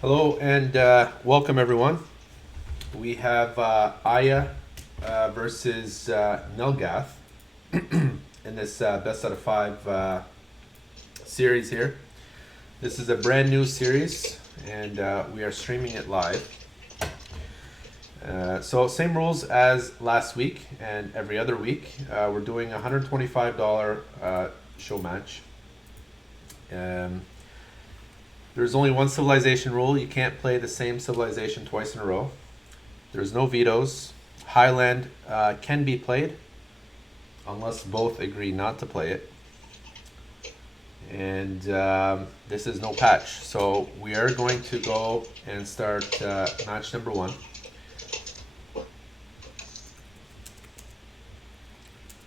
Hello and welcome everyone. We have Ayah versus Nulgath in this best out of five series here. This is a brand new series and we are streaming it live. So same rules as last week and every other week. We're doing a $125 show match. There's only one civilization rule. You can't play the same civilization twice in a row. There's no vetoes. Highland can be played unless both agree not to play it. And this is no patch. So we are going to go and start match number one.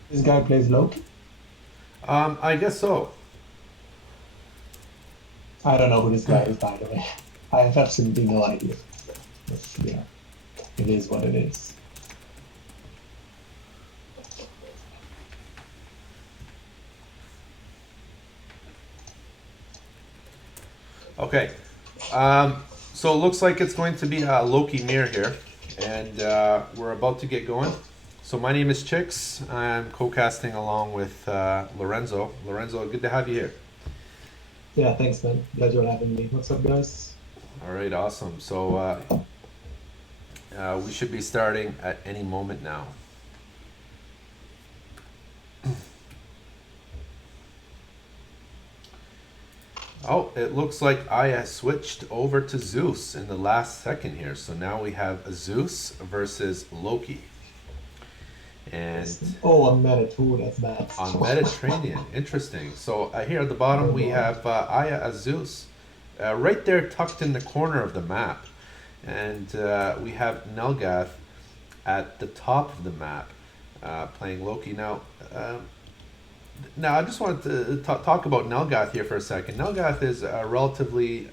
This guy plays Loki? I guess so. I don't know who this guy is, by the way. I have absolutely no idea. But yeah, it is what it is. Okay. So it looks like it's going to be a Loki mirror here. And we're about to get going. So my name is Chicks. I'm co-casting along with Lorenzo. Lorenzo, good to have you here. Yeah, thanks, man. Glad you're having me. What's up, guys? All right, awesome. So we should be starting at any moment now. Oh, it looks like Ayah switched over to Zeus in the last second here. So now we have Zeus versus Loki. And Oh, on Merit. Ooh, that's bad. on Mediterranean, interesting. So here at the bottom Oh, we boy. have Ayah as Zeus, right there tucked in the corner of the map. And we have Nulgath at the top of the map playing Loki. Now I just wanted to talk about Nulgath here for a second. Nulgath is relatively.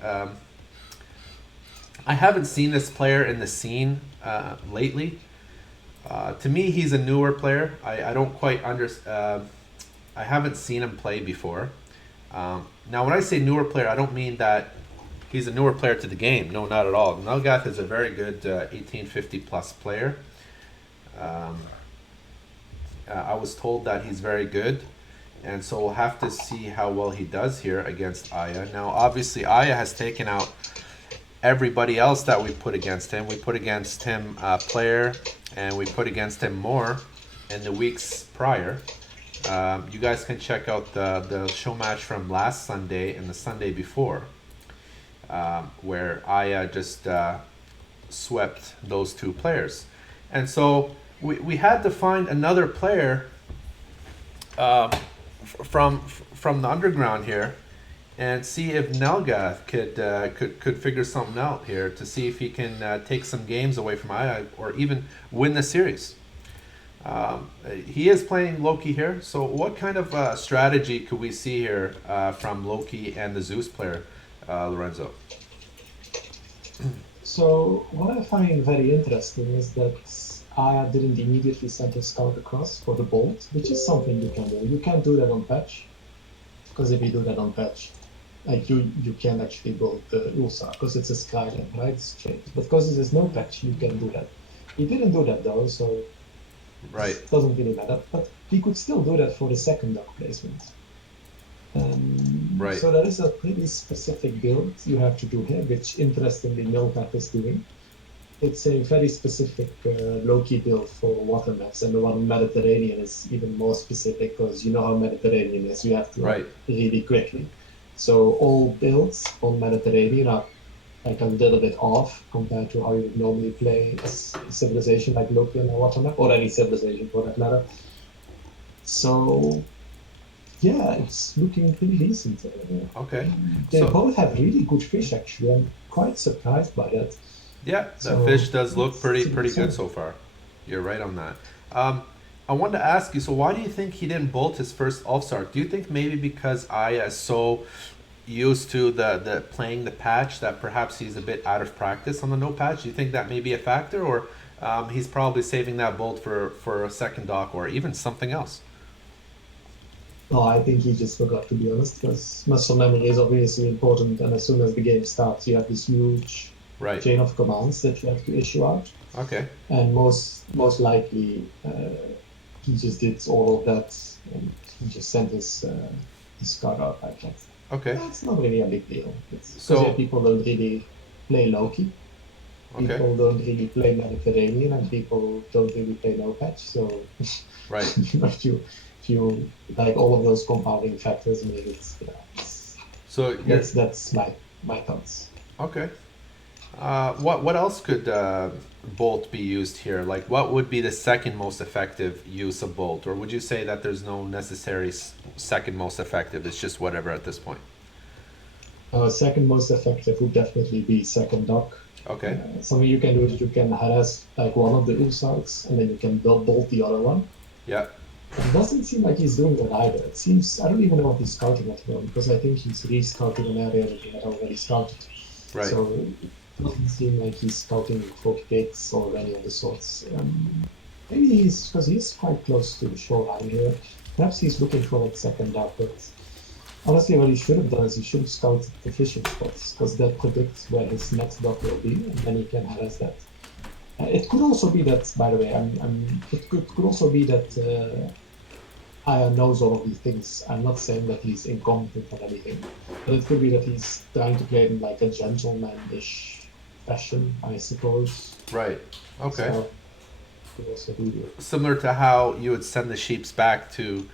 I haven't seen this player in the scene lately. To me, he's a newer player. I don't quite understand. I haven't seen him play before. Now, when I say newer player, I don't mean that he's a newer player to the game. No, not at all. Nulgath is a very good 1850 plus player. Um, I was told that he's very good, and so we'll have to see how well he does here against Ayah. Now, obviously, Ayah has taken out everybody else that we put against him. We put against him player, and we put against him more in the weeks prior. You guys can check out the show match from last Sunday and the Sunday before, where Ayah just swept those two players. And so we had to find another player from the underground here and see if Nulgath could figure something out here to see if he can take some games away from Ayah or even win the series. He is playing Loki here, so what kind of strategy could we see here from Loki and the Zeus player, Lorenzo? So, what I find very interesting is that Aya didn't immediately send a scout across for the bolt, which is something you can do. You can't do that on patch, because if you do that on patch, like you can actually build the Ulsa, because it's a skyline, right? Straight. But because there's no patch, you can do that. He didn't do that though, so Right, it doesn't really matter. But he could still do that for the second dock placement. right, So there is a pretty specific build you have to do here, which interestingly Nulgath is doing. It's a very specific Loki build for water maps, and the one in Mediterranean is even more specific because you know how Mediterranean is. You have to right, act really quickly. So all builds on Mediterranean are like a little bit off compared to how you would normally play a civilization like Loki on a water map, or any civilization for that matter. So yeah, it's looking pretty decent. okay. They So both have really good fish, actually. I'm quite surprised by that. yeah, the So fish does look let's see pretty what's good up. so far. You're right on that. Um, I wanted to ask you, so why do you think he didn't bolt his first Ulfsark? Do you think maybe because Aya is so used to the playing the patch that perhaps he's a bit out of practice on the no patch? Do you think that may be a factor, or he's probably saving that bolt for a second dock or even something else? No, I think he just forgot, to be honest, because muscle memory is obviously important, and as soon as the game starts, you have this huge Right. chain of commands that you have to issue out, Okay. and most likely he just did all of that, and he just sent his card out like that. Okay. That's not really a big deal. It's because yeah, So, people don't really play Loki, okay. people don't really play Mediterranean, and people don't really play no patch. So Right. if you like all of those compounding factors, I mean, So you're that's my thoughts. okay. What else could Bolt be used here? Like, what would be the second most effective use of Bolt, or would you say that there's no necessary second most effective? It's just whatever at this point. Second most effective would definitely be second dock. Okay. Something you can do is you can harass like one of the ulsites, and then you can bolt the other one. Yeah. It doesn't seem like he's doing that either. It seems I don't even know what he's scouting at the moment because I think he's re-scouted an area that he had already scouted. Right. So it doesn't seem like he's scouting for pigs or any of the sorts. Maybe he's because he's quite close to the shoreline here. Perhaps he's looking for like second dock, but honestly, what he should have done is he should have scouted the fishing spots because that predicts where his next dock will be, and then he can harass that. It could also be that, by the way, it could also be that Ayah knows all of these things. I'm not saying that he's incompetent or anything, but it could be that he's trying to play in like a gentleman-ish fashion, I suppose. Right. Okay. So could also be Similar to how you would send the sheeps back to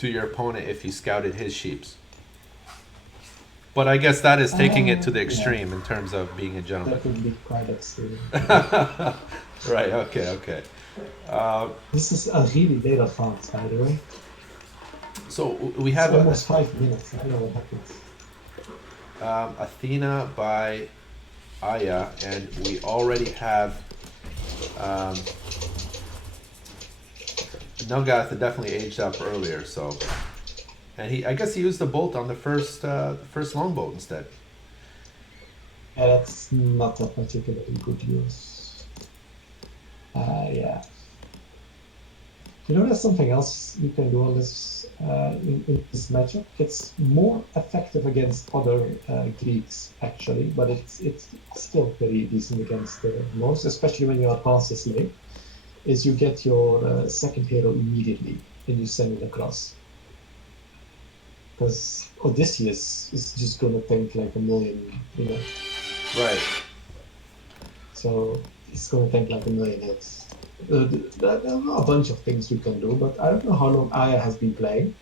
your opponent if you scouted his sheeps. But I guess that is taking it to the yeah, extreme in terms of being a gentleman. that would be quite extreme. Yeah. Right. Okay. Okay. Uh, This is a really late advance, by the way. so we It's have almost 5 minutes. I don't know what happened. Athena by Ayah, and we already have um, Nulgath definitely aged up earlier. So, and I guess he used the bolt on the first longboat instead. Yeah, that's not a particularly good use. Yeah. You know, there's something else you can do on this in this matchup. It's more effective against other Greeks actually, but it's still pretty decent against most, especially when you advance this late. Is you get your second hero immediately and you send it across because Odysseus is just gonna tank like a million, Right. So it's gonna tank like a million hits. There are a bunch of things you can do, but I don't know how long Aya has been playing.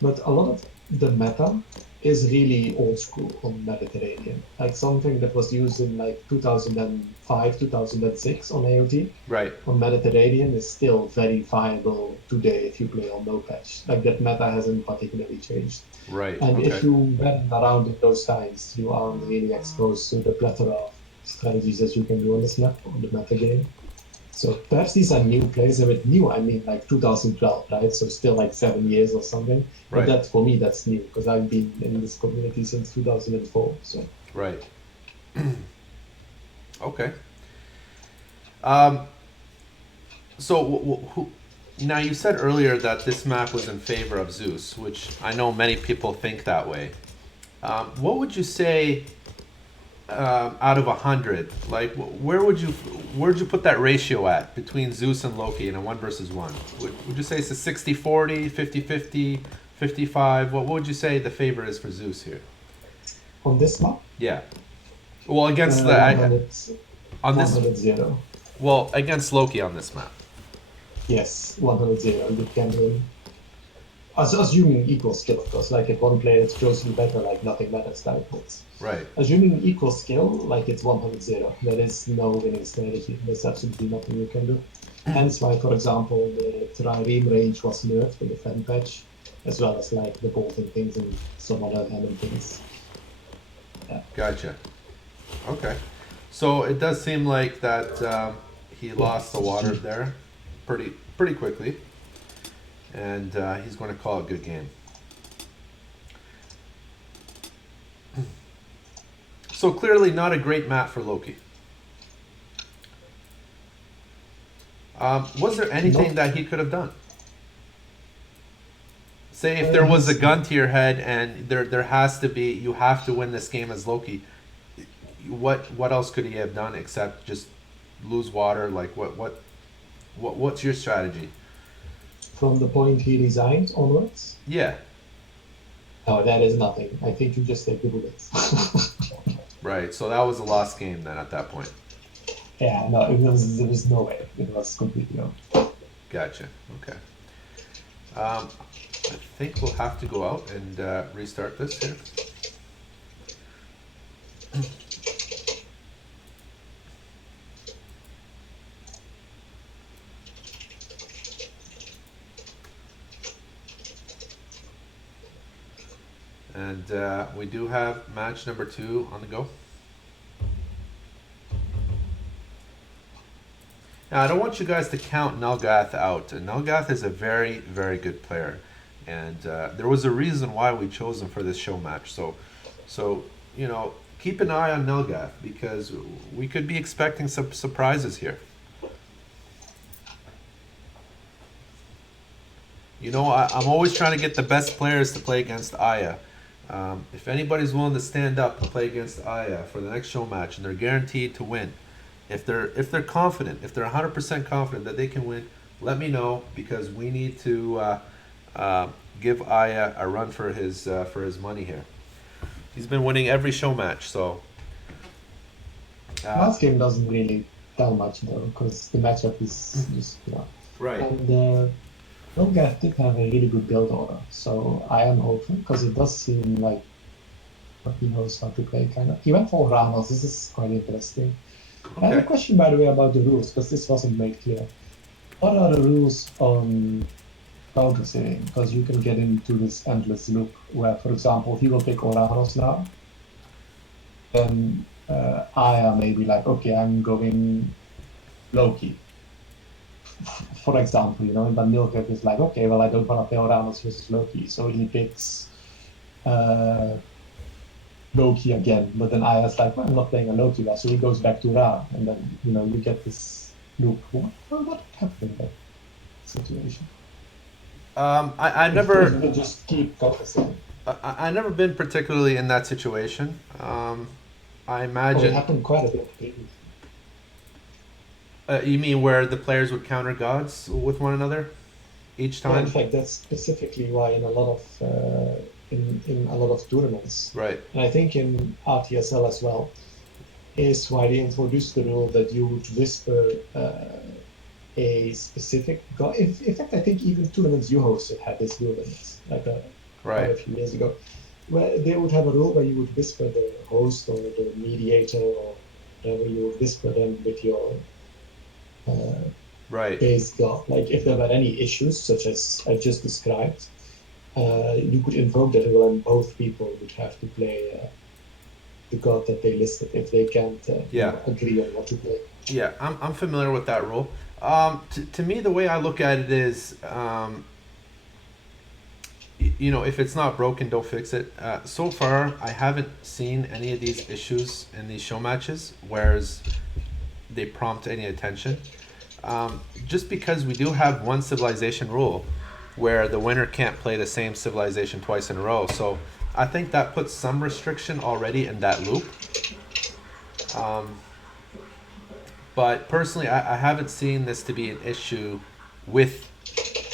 But a lot of the meta is really old school on Mediterranean, like something that was used in like 2005, 2006 on AOT. Right. On Mediterranean is still very viable today if you play on no patch. Like that meta hasn't particularly changed. Right. And if Okay. you went around in those times, you aren't really exposed to the plethora of strategies that you can do on this map, on the meta game. So perhaps these are new players. And with new, I mean like 2012, right? So still like 7 years or something. But Right. that for me, that's new because I've been in this community since 2004. So Right. Okay. Um, so now you said earlier that this map was in favor of Zeus, which I know many people think that way. What would you say out of 100? Like, where'd you put that ratio at between Zeus and Loki in a one versus one? Would you say it's a 60-40, 50-50, 55? What would you say the favor is for Zeus here? on this map, Yeah. Well, against the 100, on this 100 0. well against Loki on this map. Yes, 100 0. You can win. Assuming equal skill, of course. Like if one player is closely better, like nothing matters, right? But Right. assuming equal skill, like it's 100 0. There is no winning strategy. There's absolutely nothing you can do. Hence why, for example, the trireme range was nerfed with the fan patch, as well as like the bolting things and some other random things. Yeah. Gotcha. Okay. So it does seem like that he lost Yes, the water GG. there pretty quickly, and he's going to call it a good game. So clearly not a great map for Loki. Was there anything Not that he could have done? Say if there was a He's gun to your head and there has to be, you have to win this game as Loki. What else could he have done except just lose water? Like what's your strategy? from the point he resigned onwards. Yeah, No, that is nothing. I think you just take the bullets. right. So that was a lost game then at that point. Yeah, no, there was no way. It was completely over. Gotcha. Okay. I think we'll have to go out and restart this here. And we do have match number 2 on the go. Now, I don't want you guys to count Nulgath out. Nulgath is a very, very good player. And there was a reason why we chose him for this show match. So keep an eye on Nulgath because we could be expecting some surprises here. I'm always trying to get the best players to play against Ayah. If anybody's willing to stand up and play against Ayah for the next show match and they're guaranteed to win, if they're confident, if they're 100% confident that they can win, let me know because we need to give Ayah a run for his money here. He's been winning every show match, so. Last game doesn't really tell much though, because the matchup is just Right. And Nulgath did have a really good build order, so I am hopeful because it does seem like he knows how to play. Kind of, he went for Ranos. This is quite interesting. I have a Okay. question, by the way, about the rules because this wasn't made clear. What are the rules on counter saving? Because you can get into this endless loop where, for example, he will pick Oranos now. Then Ayah may be like, okay, I'm going Loki. For example, and then Nulgath is like, okay, well, I don't want to play Oranos versus Loki. So he picks Loki again. But then Ayah's like, well, I'm not playing a Loki now. So he goes back to Ra. And then, you get this loop. What happened in that situation? I If never we just keep focusing. I never been particularly in that situation. I Oh, it imagine. happened quite a bit previously. You mean where the players would counter gods with one another each Yeah, in time? fact, that's specifically why in a lot of in a lot of tournaments, Right. and I think in RTSL as well, is why they introduced the rule that you would whisper a specific god. In fact, I think even tournaments you hosted had this rule in it, like quite a Right. few years ago, where they would have a rule where you would whisper the host or the mediator or whatever, you would whisper them with your uh, Right. base god. Like if there were any issues, such as I just described, you could invoke that rule, and both people would have to play the god that they listed if they can't Yeah. agree on what to play. Yeah. I'm familiar with that rule. To me, the way I look at it is, if it's not broken, don't fix it. So far, I haven't seen any of these issues in these show matches, whereas they prompt any attention. Just because we do have one civilization rule where the winner can't play the same civilization twice in a row. So I think that puts some restriction already in that loop. But personally, I haven't seen this to be an issue with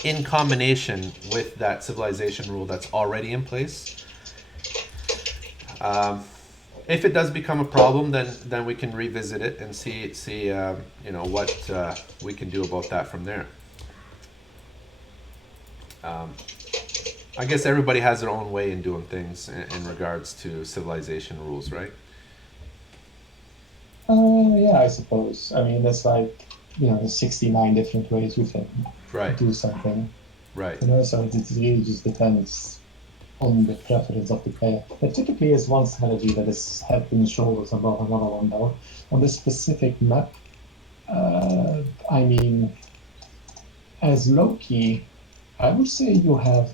in combination with that civilization rule that's already in place. If it does become a problem, then we can revisit it and see what we can do about that from there. I guess everybody has their own way in doing things in regards to civilization rules, right? Yeah, I suppose. I mean, there's like, 69 different ways you can Right, do something. right. So it really just depends on the preference of the player. There typically is one strategy that is head and shoulders above another one, though. On this specific map, I mean, as Loki, I would say you have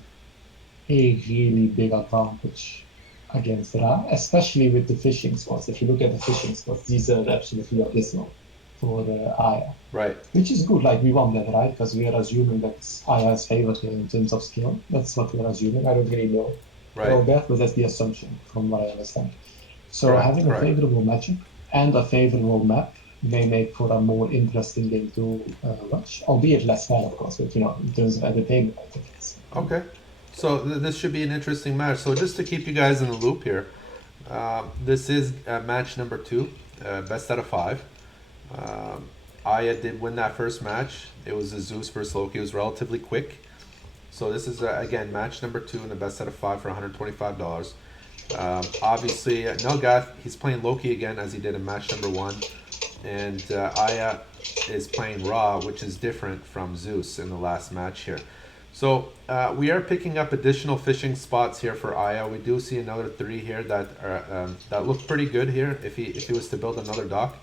a really big advantage against Ra, especially with the fishing spots. If you look at the fishing spots, these are absolutely abysmal for Ayah, Right. which is good. Like we want that, right? Because we are assuming that Ayah is favored in terms of skill. That's what we're assuming. I don't really know Right. Nulgath, but that's the assumption from what I understand. So Correct. having a Correct. favorable matchup and a favorable map may make for a more interesting game to watch, albeit less fun, of course. But in terms of entertainment, I think it's Okay. So this should be an interesting match. So just to keep you guys in the loop here, this is match number 2, best out of 5. Um, Ayah did win that first match. It was a Zeus versus Loki. It was relatively quick. So this is again match number 2 in the best out of 5 for $125. Obviously, Nulgath, he's playing Loki again as he did in match number 1, and Ayah is playing Ra, which is different from Zeus in the last match here. So we are picking up additional fishing spots here for Ayah. We do see another 3 here that look pretty good here. If he was to build another dock,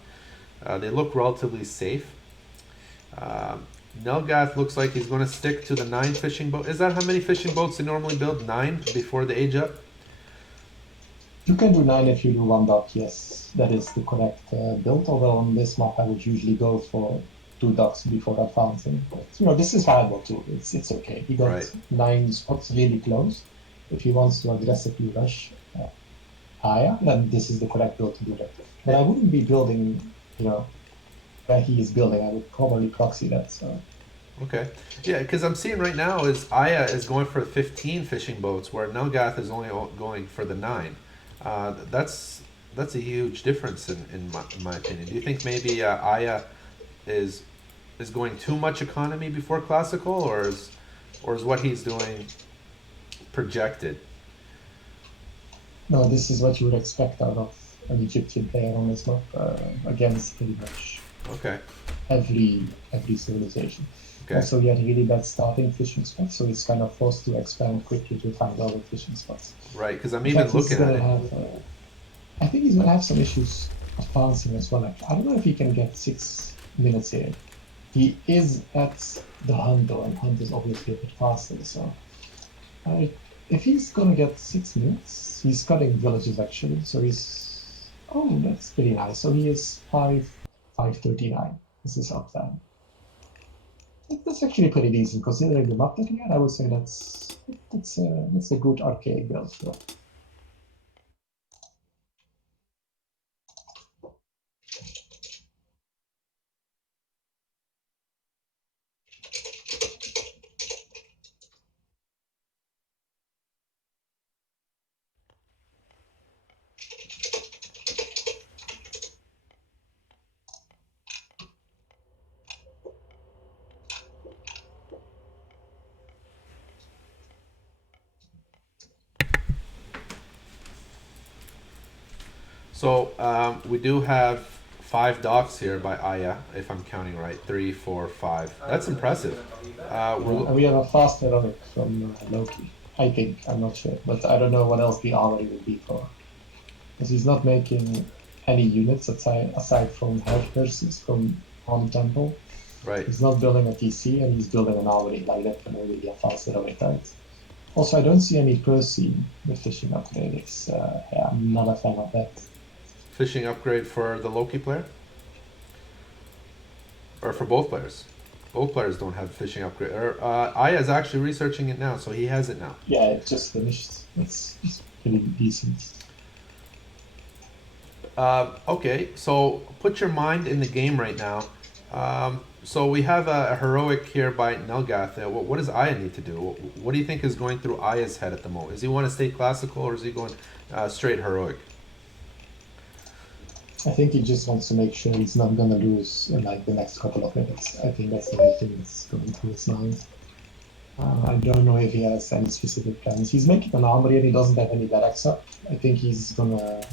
they look relatively safe. Nulgath looks like he's going to stick to the 9 fishing boat. Is that how many fishing boats they normally build? 9 before the age up? you can do 9 if you do one dock. Yes, that is the correct build. Although on this map, I would usually go for 2 docks before advancing. But this is viable too. It's okay. He got Right. 9 spots really close. If he wants to aggressively rush Ayah, then this is the correct build to do that. But I wouldn't be building, where he is building. I would probably proxy that. So Okay. Yeah, because I'm seeing right now is Ayah is going for 15 fishing boats, where Nulgath is only going for the 9. That's a huge difference in my opinion. Do you think maybe Ayah is going too much economy before classical, or is what he's doing projected? no, this is what you would expect out of an Egyptian player on this map against pretty much Okay. every civilization. Okay. Also, he had really bad starting fishing spots, so he's kind of forced to expand quickly to find other fishing spots. Right. Because I'm In even fact, he's looking at gonna it. have. I think he's gonna have some issues advancing as well. Actually, I don't know if he can get 6 minutes here. He is at the hunt though, and hunt is obviously a bit faster. So, if he's gonna get 6 minutes, he's cutting villages actually. So he's that's pretty nice. So he is 539. This is uptime. That's actually pretty decent considering the map that he had. I would say that's a good archaic build. So. So we do have 5 docks here by Ayah, if I'm counting right. 3, 4, 5. That's impressive. And we have a fast heroic from Loki. I think. I'm not sure. But I don't know what else the armory will be for. Because he's not making any units aside from health versus from on temple. Right. He's not building a TC and he's building an armory. Like that can only be a fast heroic, right? Also, I don't see any Percy with fishing upgrade. I'm not a fan of that. Fishing upgrade for the Loki player? Or for both players? Both players don't have fishing upgrade. Ayah is actually researching it now, so he has it now. Yeah, it just finished. It's pretty decent. Okay, so put your mind in the game right now. So we have a heroic here by Nulgath. What does Ayah need to do? What do you think is going through Ayah's head at the moment? Does he want to stay classical, or is he going straight heroic? I think he just wants to make sure he's not gonna lose in like the next couple of minutes. I think that's the only thing that's going through his mind. I don't know if he has any specific plans. He's making an armory and he doesn't have any barracks up. I think he's gonna.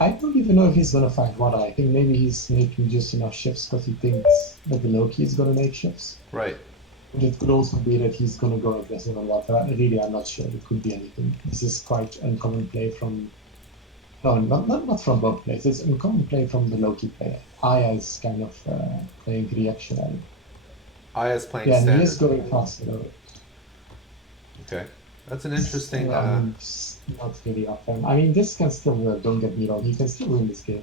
I don't even know if he's gonna find water. I think maybe he's making just enough ships because he thinks that the Loki is gonna make ships. Right. But it could also be that he's gonna go aggressive on water. Really, I'm not sure. It could be anything. This is quite uncommon play from. No, not from both players. It's uncommon play from the Loki player. Ayah is kind of playing reactionary. Ayah's playing Yeah, and he standard. is going faster though. Okay. That's an interesting. It's not really often. I mean, this can still work, don't get me wrong. You can still win this game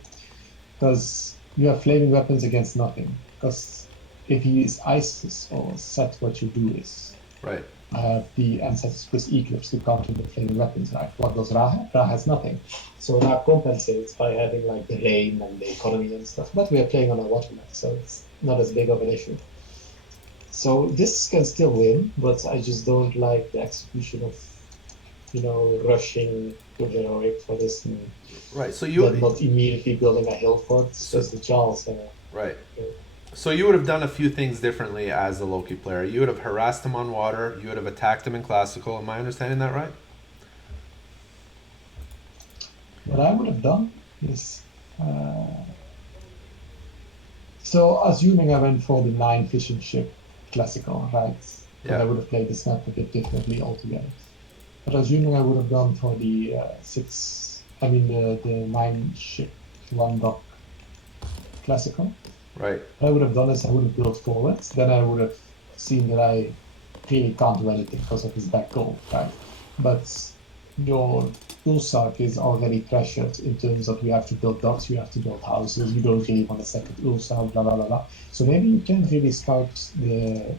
because you have flaming weapons against nothing. Because if he is ISIS or set, what you do is Right. the ancestors plus Eclipse to counter the flaming weapons, right? What does Ra have? Ra has nothing. So Ra compensates by having like the rain and the economy and stuff. But we are playing on a watermark, so it's not as big of an issue. So this can still win, but I just don't like the execution of, rushing to heroic for this and Right. So then you. not immediately building a hill fort So, because the Charles. right. Uh, So you would have done a few things differently as a Loki player. You would have harassed him on water. You would have attacked him in classical. Am I understanding that right? what I would have done is so assuming I went for the 9 fishing ship classical, right? Because Yeah. I would have played this map a bit differently altogether. But assuming I would have gone for the the 9 ship 1 dock classical, Right. what I would have done is I would have built forwards. Then I would have seen that I clearly can't do anything because of his back goal, right? But your Ulsark is already pressured in terms of you have to build docks, you have to build houses, you don't really want a second Ulsark, blah, blah, blah, blah. So maybe you can't really scout the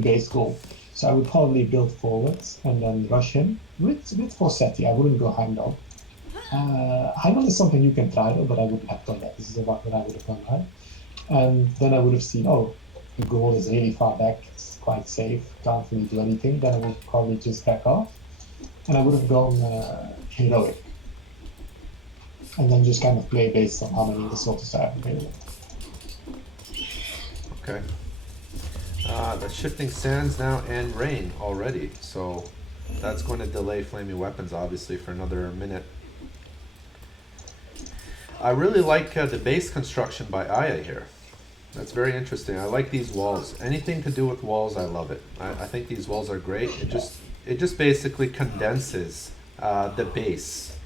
base goal. So I would probably build forwards and then rush him with Rossetti. I wouldn't go Heimdall. Heimdall is something you can try though, but I wouldn't have done that. This is what I would have done, right? And then I would have seen, oh, the goal is really far back, it's quite safe, can't really do anything. Then I would probably just back off and I would have gone heroic and then just kind of play based on how many resources I have available. Okay. The shifting sands now and rain already, so that's going to delay flaming weapons obviously for another minute. I really like the base construction by Ayah here. That's very interesting. I like these walls. Anything to do with walls, I love it. I think these walls are great. It just basically condenses the base,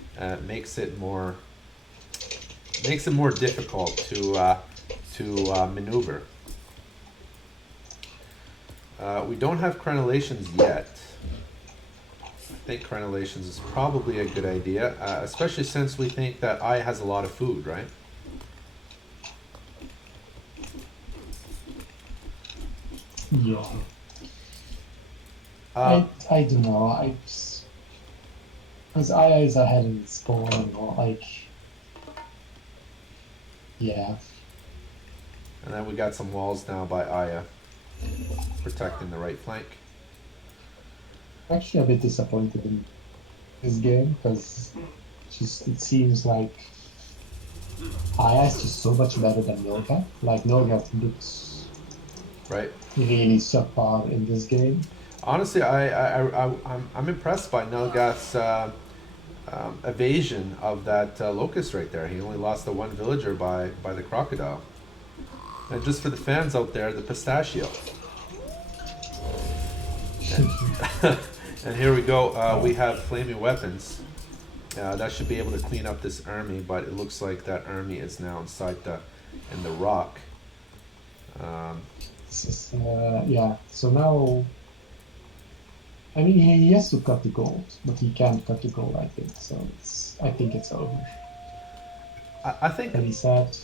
makes it more difficult to maneuver. We don't have crenellations yet. I think crenellations is probably a good idea, especially since we think that I has a lot of food, right? Yeah, Uh, I don't know. Because Aya is ahead in spawn or like, yeah. and then we got some walls now by Aya protecting the right flank. Actually a bit disappointed in this game because just it seems like Aya is just so much better than Nulgath. Like Nulgath looks Right. really subpar in this game. Honestly, I'm impressed by Nulgath's evasion of that locust right there. He only lost the one villager by the crocodile. And just for the fans out there, the pistachio. And, and here we go. We have flaming weapons. That should be able to clean up this army, but it looks like that army is now inside in the rock. This is, yeah. So now, I mean, he has to cut the gold, but he can't cut the gold. I think so. I think it's over. I think Pretty sad.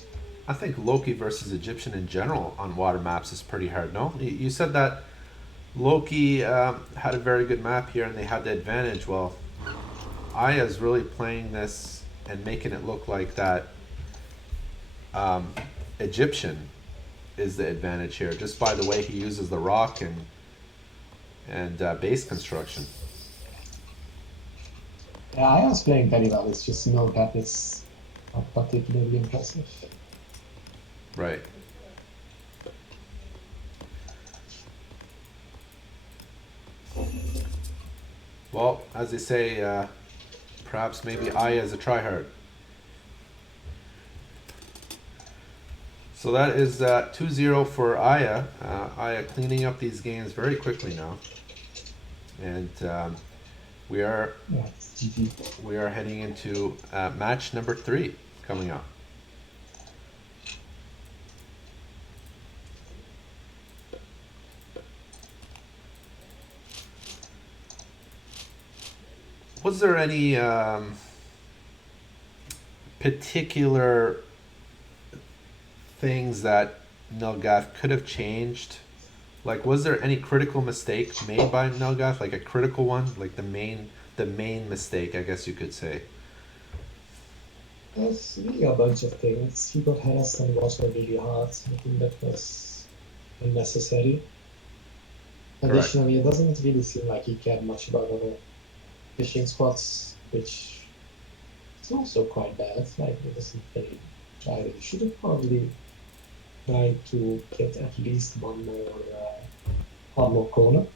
I think Loki versus Egyptian in general on water maps is pretty hard. No, you said that Loki had a very good map here and they had the advantage. Well, Aya's really playing this and making it look like that Egyptian is the advantage here, just by the way he uses the rock and base construction. Yeah, I was playing very well. It's just Nulgath is not particularly impressive. Right. Well, as they say, perhaps maybe Aya is a tryhard. So that is 2-0 for Aya. Aya cleaning up these games very quickly now. And we are Yeah, it's GG. we are heading into match number 3 coming up. Was there any particular things that Nulgath could have changed? Like, was there any critical mistake made by Nulgath? Like a critical one, like the main mistake, I guess you could say. There's really a bunch of things. He got harassed and was really hard. I think that was unnecessary. Correct. Additionally, it doesn't really seem like he cared much about other fishing spots, which is also quite bad. Like, it doesn't really try. He should have probably tried to get at least one more corner.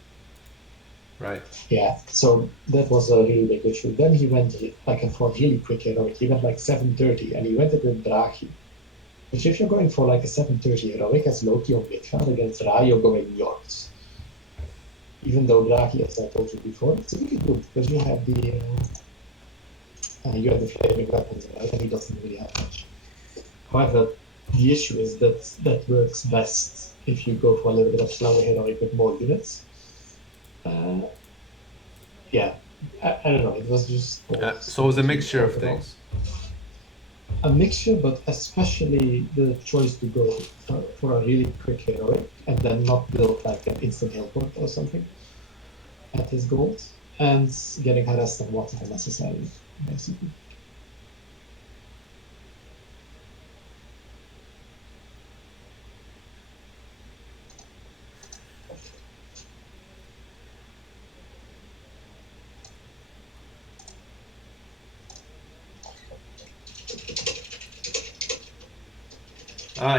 Right. Yeah, so that was a really big issue. Then he went like for really quick heroic. He went like 730 and he went it with Draghi. Which if you're going for like a 730 heroic as Loki on Midgard against Ra, you're going yards. Even though Draghi, as I told you before, it's really good because you have the flaming weapons, right? And he doesn't really have much. However, the issue is that that works best if you go for a little bit of slower heroic with more units. Uh, yeah, I don't know. It was just both So it was a completely mixture of overall. things. A mixture, but especially the choice to go for a really quick heroic and then not build like an instant helport or something at his goals and getting harassed and water unnecessarily, basically.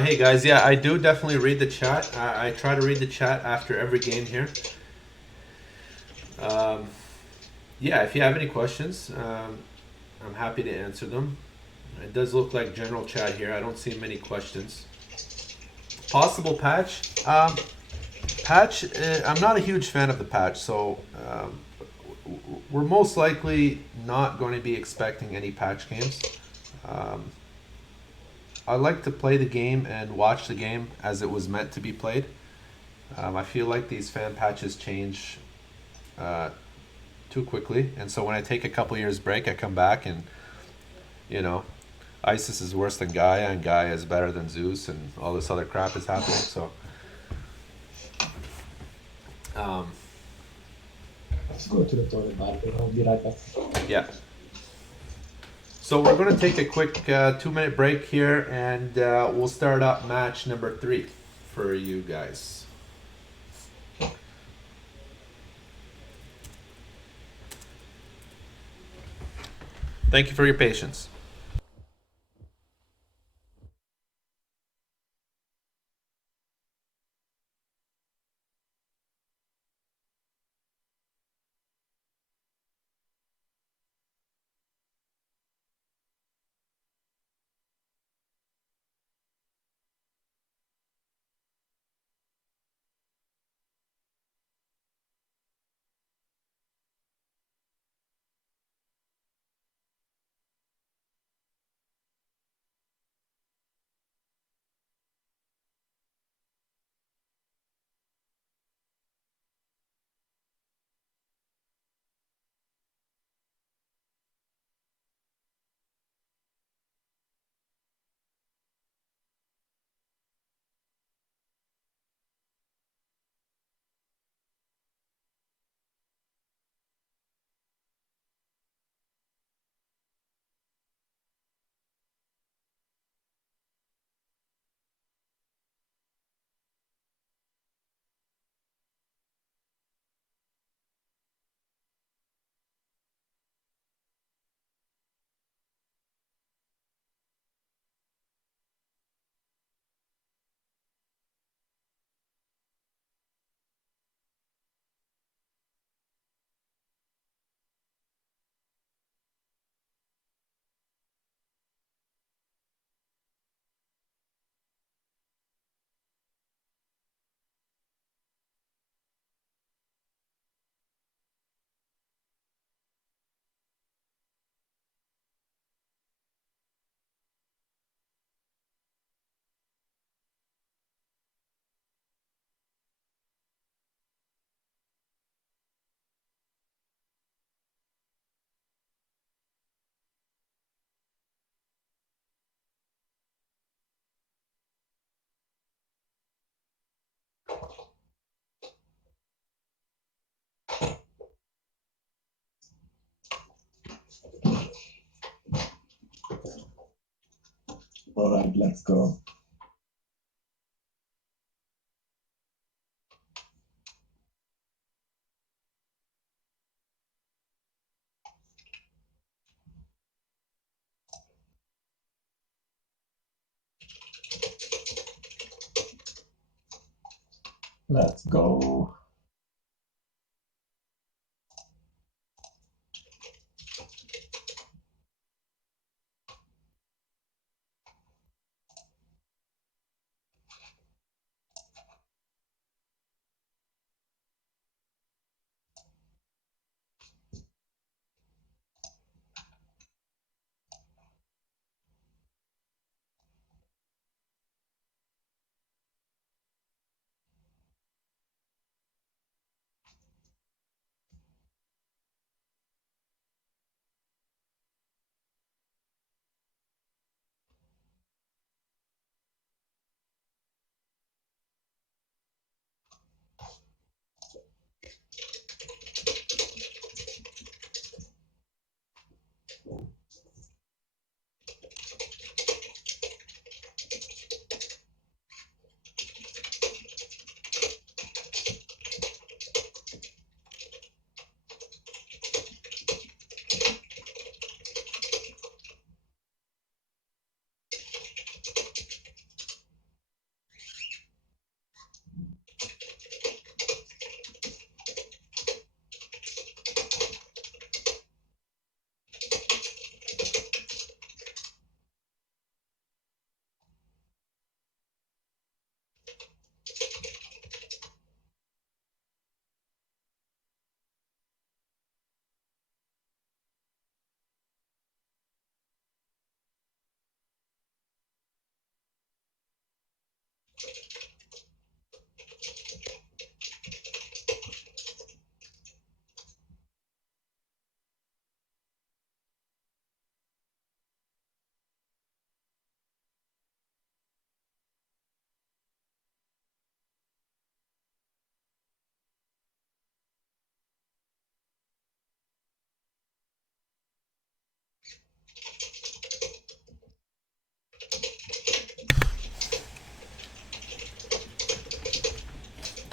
Hey guys, yeah, I do definitely read the chat. I try to read the chat after every game here. Um, yeah, if you have any questions, I'm happy to answer them. It does look like general chat here. I don't see many questions. Possible patch. Patch. I'm not a huge fan of the patch, so we're most likely not going to be expecting any patch games. Um, I like to play the game and watch the game as it was meant to be played. I feel like these fan patches change uh, too quickly, and so when I take a couple years break, I come back and you know, Isis is worse than Gaia, and Gaia is better than Zeus, and all this other crap is happening. So, um, Let's go to the toilet, by the way. I'll be right back. yeah. So we're going to take a quick 2 minute break here, and we'll start up match number 3 for you guys. Thank you for your patience. let's go. Let's go.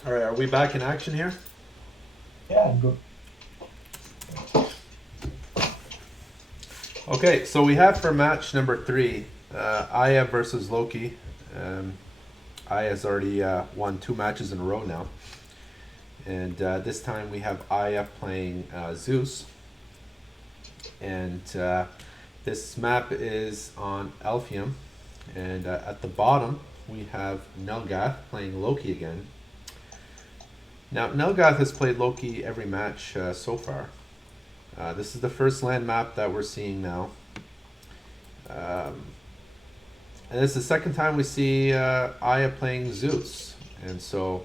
All right, are we back in action here? Yeah, good. Okay, so we have for match number 3, Ayah versus Loki. Ayah's already won 2 matches in a row now. And this time we have Ayah playing Zeus. And this map is on Elphium. And at the bottom we have Nulgath playing Loki again. Now, Nulgath has played Loki every match so far. This is the first land map that we're seeing now. And this is the second time we see Ayah playing Zeus. And so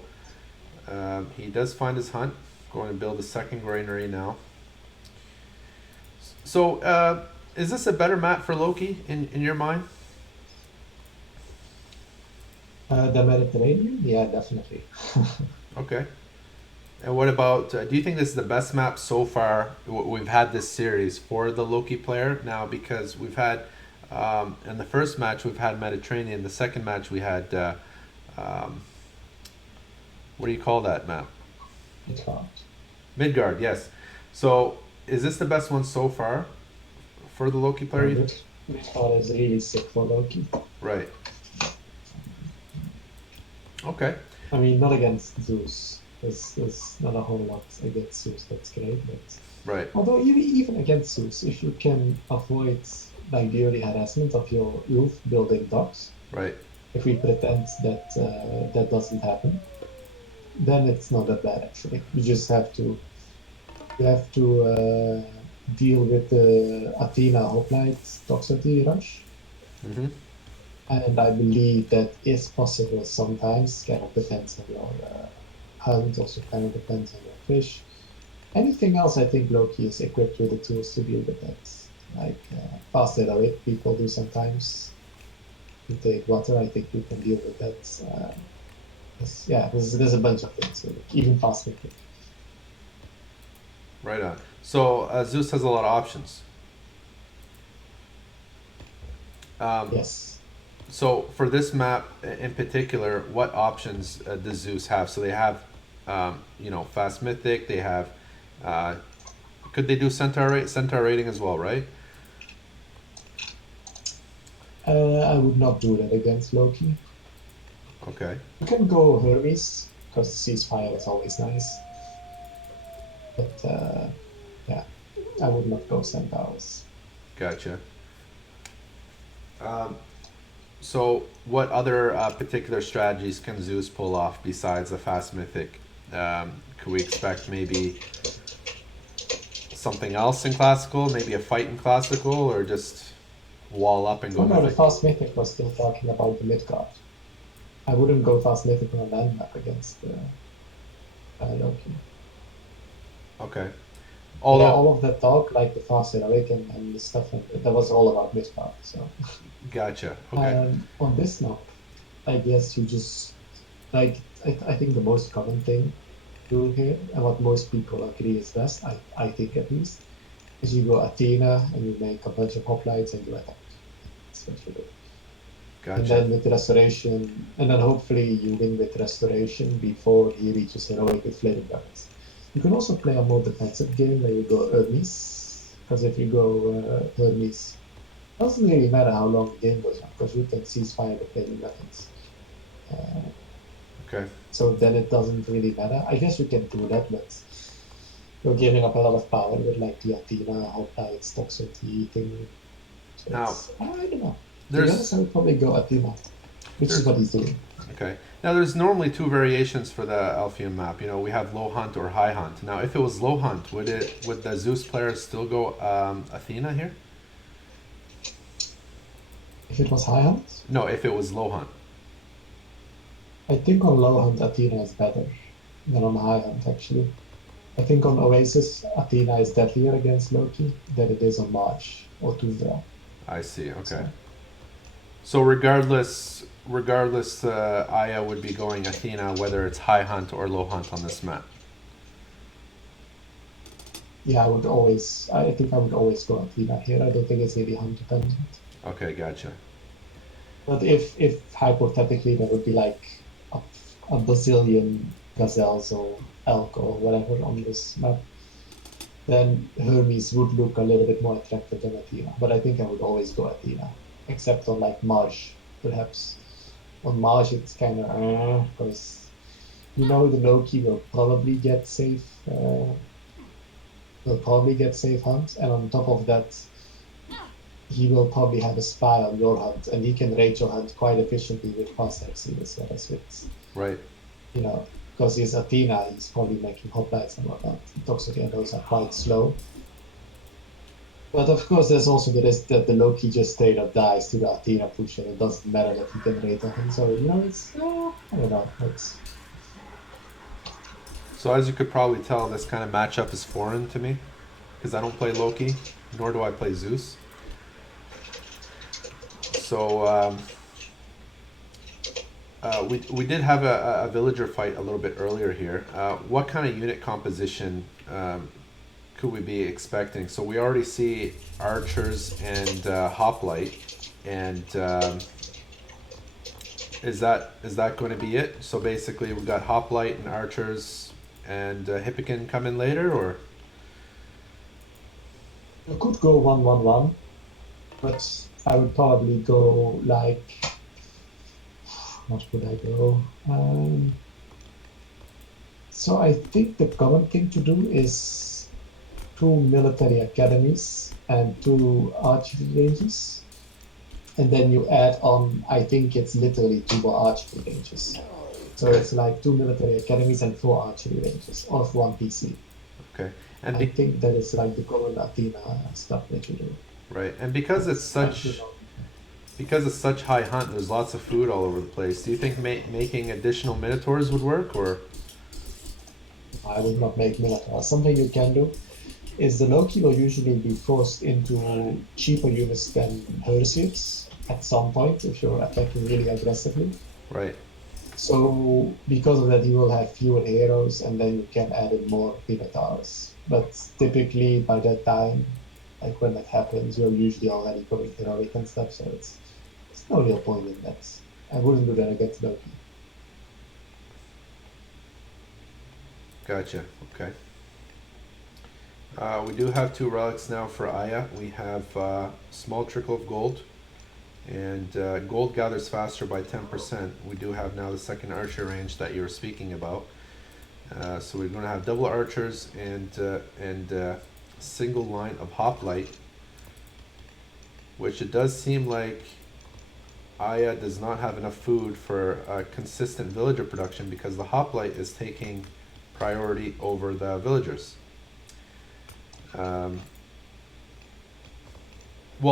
he does find his hunt, going to build a second granary now. So is this a better map for Loki in your mind? The Mediterranean? Yeah, definitely. Okay. And what about, do you think this is the best map so far we've had this series for the Loki player? Now, because we've had, in the first match, we've had Mediterranean. The second match, we had, what do you call that map? It's hard. Midgard, yes. So, is this the best one so far for the Loki player? Midgard is really sick for Loki. Right. Okay. I mean, not against Zeus. There's not a whole lot against Zeus that's great, but Right. although even against Zeus, if you can avoid like the early harassment of your youth building docks, Right. if we pretend that that doesn't happen, then it's not that bad actually. You have to deal with the Athena Hoplite toxicity rush. Mm-hmm. And I believe that is possible sometimes. Kind of depends on your hunt, also kind of depends on your fish. Anything else, I think Loki is equipped with the tools to deal with that. Like fast it people do sometimes. You take water, I think you can deal with that. There's a bunch of things, really. Even fast it. Right on. So Zeus has a lot of options. Yes. So for this map in particular, what options does Zeus have? So they have, fast mythic. They have, uh, could they do centaur rating as well, right? I would not do that against Loki. Okay, You can go Hermes because ceasefire is always nice, but yeah, I would not go Centaurs. gotcha. Um, so what other particular strategies can Zeus pull off besides the fast mythic? Could we expect maybe something else in classical? Maybe a fight in classical, or just wall up and Oh go no, the mythic? fast mythic was still talking about the Midgard. I wouldn't go fast mythic on a land map against Loki. Okay. Yeah, Although, all of that talk, like the fast heroic and the stuff, and that was all about Midgard. So gotcha. Okay. on this map, I guess you just like I think the most common thing to do here, and what most people agree is best, I think at least, is you go Athena and you make a bunch of hoplites and you attack. That's what you do. And Gotcha. then with restoration, and then hopefully you win with restoration before he reaches heroic with flaming weapons. You can also play a more defensive game where you go Hermes, because if you go Hermes, it doesn't really matter how long the game goes on, because you can ceasefire the flaming weapons. Uh, Okay. so then it doesn't really matter. I guess you can do that, but you're giving up a lot of power with like the Athena, hoplites, toxicity thing. So Now, it's, I don't know. To be honest, I there's would probably go Athena, which is there's what he's doing. okay. Now there's normally two variations for the Alphium map. We have low hunt or high hunt. Now, if it was low hunt, would the Zeus players still go Athena here? If it was high hunt, No, if it was low hunt. I think on low hunt Athena is better than on high hunt actually. I think on Oasis Athena is deadlier against Loki than it is on March or Tundra. I see. Okay. So So regardless, Ayah would be going Athena whether it's high hunt or low hunt on this map. yeah, I think I would always go Athena here. I don't think it's really hunt dependent. Okay, gotcha. But if hypothetically there would be like a, a bazillion gazelles or elk or whatever on this map, then Hermes would look a little bit more attractive than Athena. But I think I would always go Athena, except on like Marsh, perhaps. On Marsh, it's kind of because the Loki will probably get safe hunt, and on top of that, he will probably have a spy on your hunt, and he can raid your hunt quite efficiently with fast accuracy as well as with Right. because he's Athena, he's probably making hoplites and whatnot. Toxic arrows are quite slow. But of course, there's also the risk that the Loki just straight up dies to the Athena push, and it doesn't matter that he can raid on him. So, it's, I don't know. So as you could probably tell, this kind of matchup is foreign to me because I don't play Loki, nor do I play Zeus. So we did have a villager fight a little bit earlier here. What kind of unit composition could we be expecting? So we already see archers and hoplite, and is that going to be it? So basically, we've got hoplite and archers, and Hippican come in later, or You could go 1-1-1, but I would probably go like, what would I go? So I think the common thing to do is two military academies and two archery ranges. And then you add on, I think it's literally two more archery ranges. So okay, it's like two military academies and four archery ranges of one PC. okay, and I think that is like the common Athena stuff that you do. right, and because it's But I don't such know. because it's such high hunt, there's lots of food all over the place. Do you think making additional minotaurs would work, or I would not make Minotaur. Something you can do is the Loki will usually be forced into cheaper units than Hersips at some point if you're attacking really aggressively. right? So because of that, you will have fewer heroes, and then you can add in more Minotaurs. But typically, by that time, like when that happens, you're usually already going heroic and stuff. So it's There's no real point in that. I wouldn't do that against Loki. Gotcha. Okay. We do have 2 relics now for Ayah. We have small trickle of gold, and gold gathers faster by 10%. We do have now the second archer range that you were speaking about. So we're going to have double archers and single line of hoplite, which it does seem like Ayah does not have enough food for consistent villager production because the hoplite is taking priority over the villagers. Well,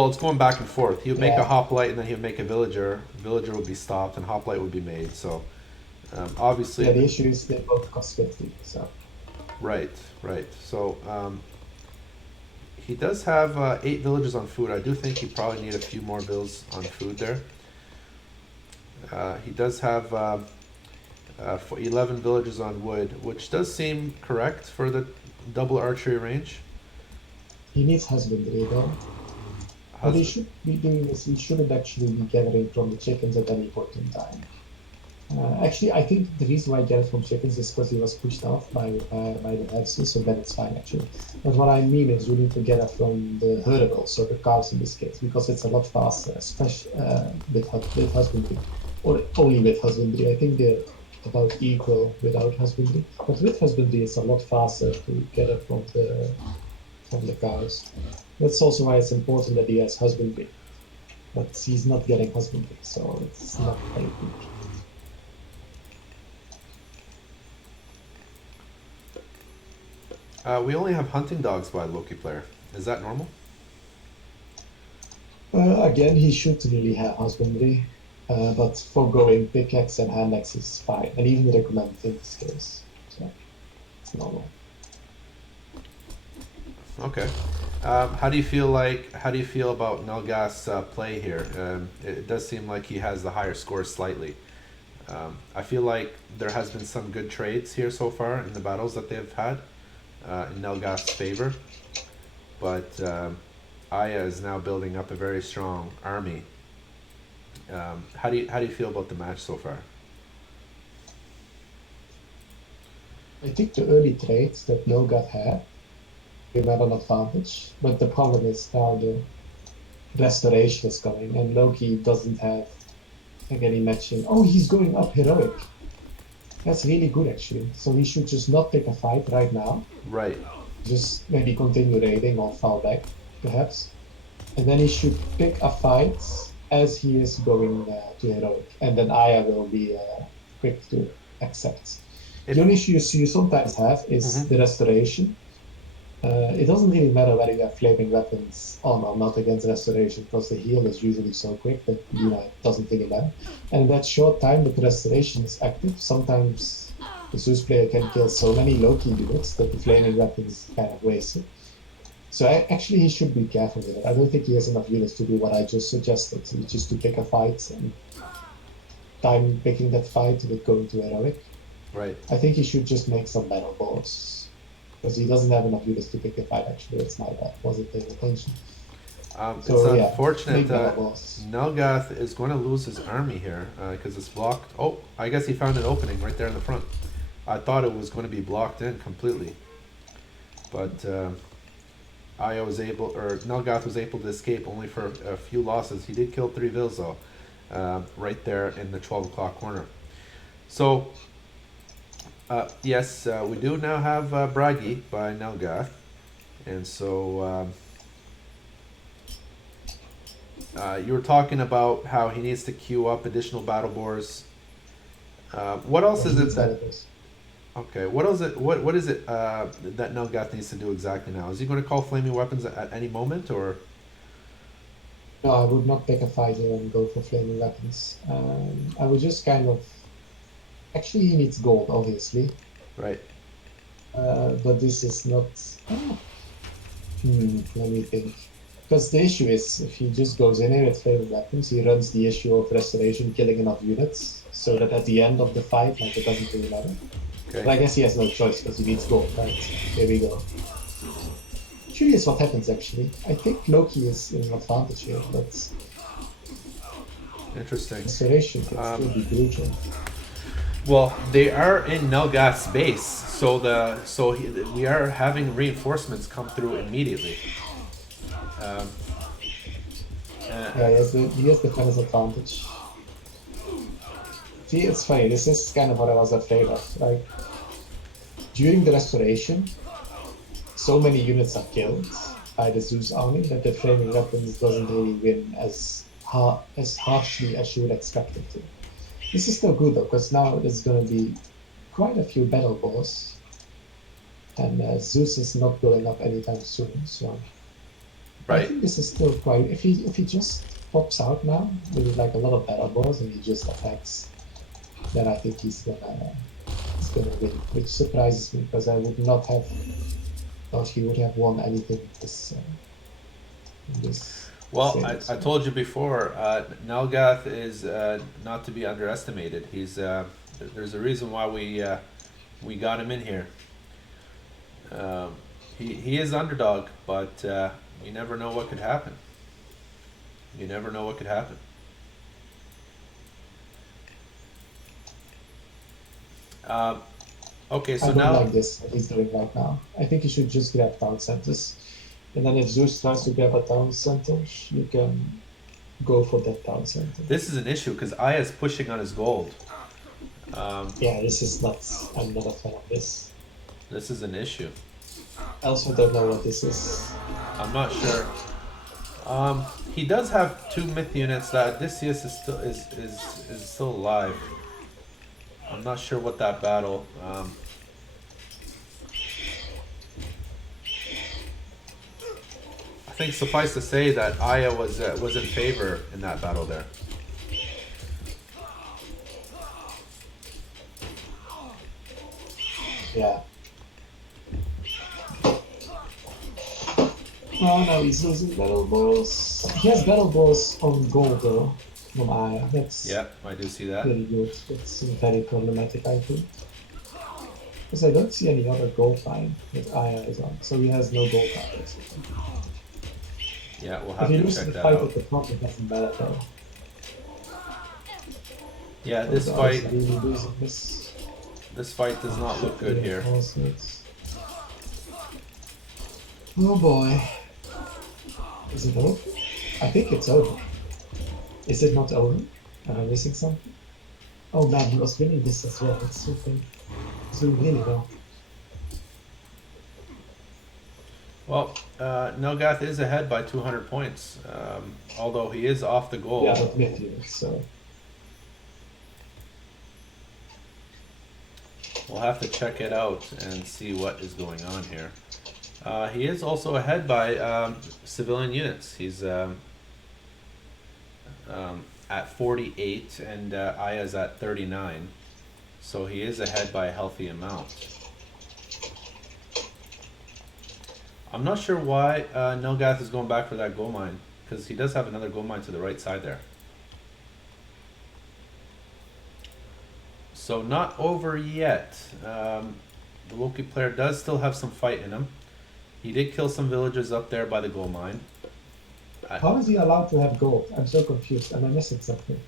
it's going back and forth. He would make a hoplite and then he would make a villager. Villager would be stopped and hoplite would be made. So obviously, yeah, the issue is they both cost 50. So right. So he does have 8 villagers on food. I do think he probably need a few more bills on food there. He does have 11 villagers on wood, which does seem correct for the double archery range. he needs husbandry though. What he should be doing is he shouldn't actually be gathering from the chickens at any point in time. Actually, I think the reason why I get it from chickens is because he was pushed off by the headsen, so then it's fine actually. But what I mean is you need to get it from the herdables, so the cows in this case, because it's a lot faster, especially with husbandry, or only with husbandry. I think they're about equal without husbandry, but with husbandry it's a lot faster to get it from the cows. That's also why it's important that he has husbandry, but he's not getting husbandry, so it's not very good. We only have hunting dogs by Loki player. Is that normal? Again, he should really have husbandry, but foregoing pickaxe and hand axe is fine, and even recommended in this case. So it's normal. Okay. How do you feel about Nulgath's play here? It does seem like he has the higher score slightly. I feel like there has been some good trades here so far in the battles that they've had in Nulgath's favor, but Ayah is now building up a very strong army. How do you feel about the match so far? I think the early trades that Nulgath had gave him an advantage, but the problem is now the restoration is coming, and Loki doesn't have like any matching. Oh, he's going up heroic. That's really good actually. So he should just not pick a fight right now. Right. Just maybe continue raiding or fall back, perhaps. And then he should pick a fight as he is going to heroic. And then Ayah will be quick to accept. The only issue you sometimes have is the restoration. It doesn't really matter whether you have flaming weapons on or not against restoration, because the heal is usually so quick that it doesn't really matter. And in that short time that the restoration is active, sometimes the Zeus player can kill so many Loki units that the flaming weapon is kind of wasted. So actually he should be careful with it. I don't think he has enough units to do what I just suggested, which is to pick a fight and time picking that fight with going to heroic. Right. I think he should just make some battle boards, because he doesn't have enough units to pick a fight. Actually, it's my bad. Wasn't paying attention. It's unfortunate that Nulgath is going to lose his army here because it's blocked. Oh, I guess he found an opening right there in the front. I thought it was going to be blocked in completely, but Nulgath was able to escape only for a few losses. He did kill 3 vills though, right there in the 12 o'clock corner. So yes, we do now have Bragi by Nulgath, and so you were talking about how he needs to queue up additional battle boars. What else is it that? Okay, what is it that Nulgath needs to do exactly now? Is he going to call flaming weapons at any moment, or? No, I would not pick a fight here and go for flaming weapons. I would just kind of. Actually, he needs gold, obviously. Right. But this is not. Let me think. Because the issue is, if he just goes in here with flaming weapons, he runs the issue of restoration, killing enough units, so that at the end of the fight, it doesn't really matter. Okay. But I guess he has no choice because he needs gold, right? Here we go. Curious what happens actually. I think Loki is in an advantage here, but Interesting. Restoration can still be brutal. Well, they are in Nulgath's base, so we are having reinforcements come through immediately. Um, Yeah, he has the defense advantage. See, it's funny. This is kind of what I was afraid of. Like during the restoration, so many units are killed by the Zeus army that the flaming weapons doesn't really win as harshly as you would expect it to. This is still good though, because now there's going to be quite a few battle balls, and Zeus is not building up anytime soon. So I right. think this is still quite. If he just pops out now with like a lot of battle balls and he just attacks, then I think he's gonna win, which surprises me because I would not have thought he would have won anything in this Well, series. I told you before, Nulgath is not to be underestimated. There's a reason why we got him in here. Um, he is underdog, but you never know what could happen. You never know what could happen. Um, okay, I so don't now like this what he's doing right now. I think he should just grab town centers, and then if Zeus tries to grab a town center, you can go for that town center. this is an issue because Ayah's pushing on his gold. Yeah, this is not. I'm not a fan of this. This is an issue. I also don't know what this is. I'm not sure. He does have two myth units that Odysseus is still alive. I'm not sure what that battle. I think suffice to say that Ayah was in favor in that battle there. Yeah. Oh no, he's losing battle balls. He has battle balls on gold though, from Ayah. That's Yeah, I do see that. pretty good. That's very problematic, I think. Because I don't see any other gold line that Ayah is on, so he has no gold line basically. Yeah, we'll If have he to loses check the that fight out. at the top, it doesn't matter though. Yeah, Those this others fight are really losing this. this fight does not look good here. Oh boy. Is it over? I think it's over. Is it not over? Am I missing something? Oh man, he was winning this as well. It's so good. He's doing really well. Well, Nulgath is ahead by 200 points, although he is off the goal. Yeah, but mid year, so. We'll have to check it out and see what is going on here. He is also ahead by civilian units. He's at 48 and Aya's at 39. So he is ahead by a healthy amount. I'm not sure why Nulgath is going back for that gold mine, because he does have another gold mine to the right side there. So not over yet. The Loki player does still have some fight in him. He did kill some villagers up there by the gold mine. How is he allowed to have gold? I'm so confused. Am I missing something?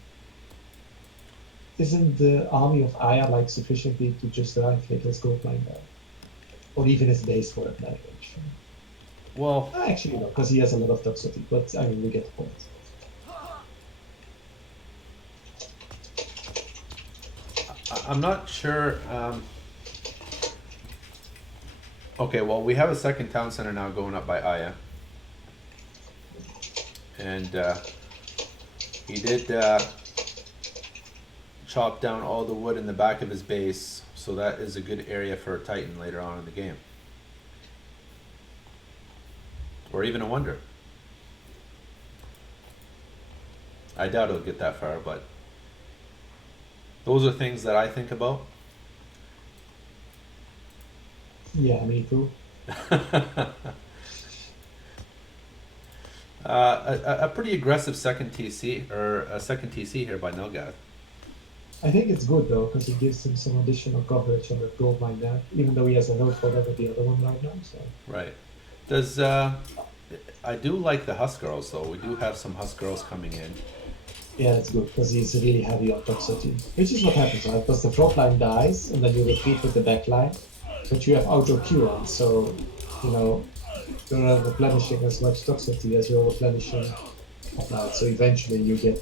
Isn't the army of Ayah like sufficiently to just right-click his gold mine there? Or even his base for that matter? Well, Actually, no, because he has a lot of toxicity, but I mean, we get the point. I'm not sure. Okay, well, we have a second town center now going up by Ayah. And he did chop down all the wood in the back of his base, so that is a good area for a Titan later on in the game. Or even a Wonder. I doubt it'll get that far, but those are things that I think about. Yeah, me too. A pretty aggressive second TC, or a second TC here by Nulgath. I think it's good though, because it gives him some additional coverage on the gold mine there, even though he has a note for that with the other one right now. So. Right. I do like the Husk Girls though. We do have some Husk Girls coming in. Yeah, that's good because he's really heavy on toxicity, which is what happens, right? Because the front line dies and then you retreat with the back line, but you have auto Q on, so you know you're not replenishing as much toxicity as you're replenishing top line. So eventually you get